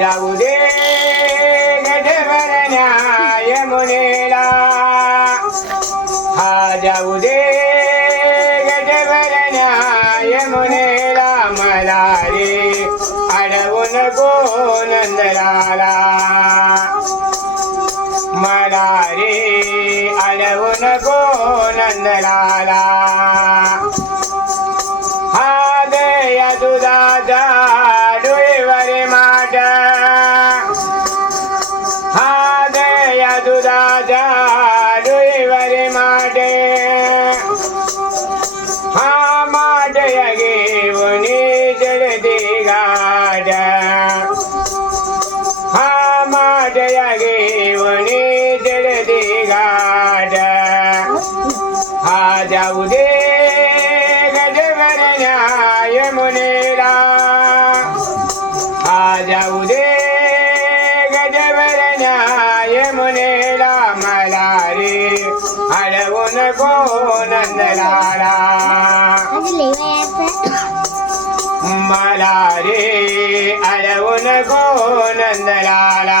जाऊ दे गजभरण्या मुनेला हा जाऊ दे गजभरण्या मुनेला मला रे अडवून नको नंदराला मला रे अडवून नको नंदराला जडते गाड. हा जाऊ दे गजभरण्या यमुनेला हा जाऊ दे गजभरण्या यमुनेला मला रे अडवू नको नंदलाला. मला रे अडवू नको नंदलाला.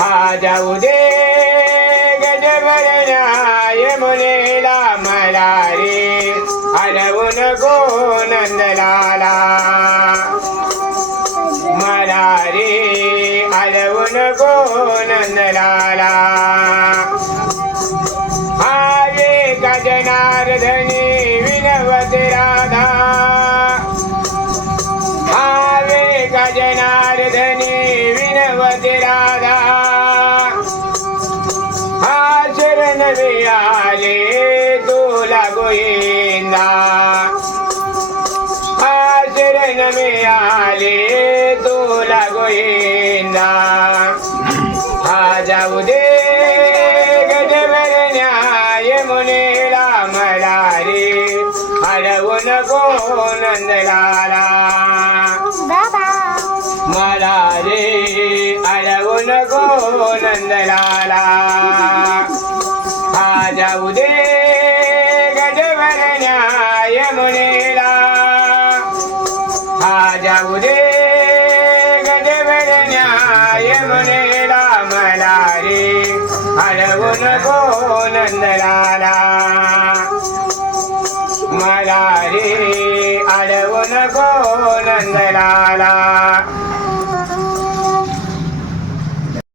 हा जाऊ दे गजभरण्या मुनेला मला रे गो नको नंदलाला. मला रे अडवू नको नंदलाला. हावे गजनार धनी आले तुला गोविंदा. हा शरण आले तुला गोविंदा. हा जाऊ दे गजभरण्या यमुनेला मला रे नको नंदलाला. मला रे नको नंदलाला. हा जाऊ दे गजभरण्या यमुनेला मला रे अडवू गो नंदलाला. मला रे अडवून गो नंदलाला.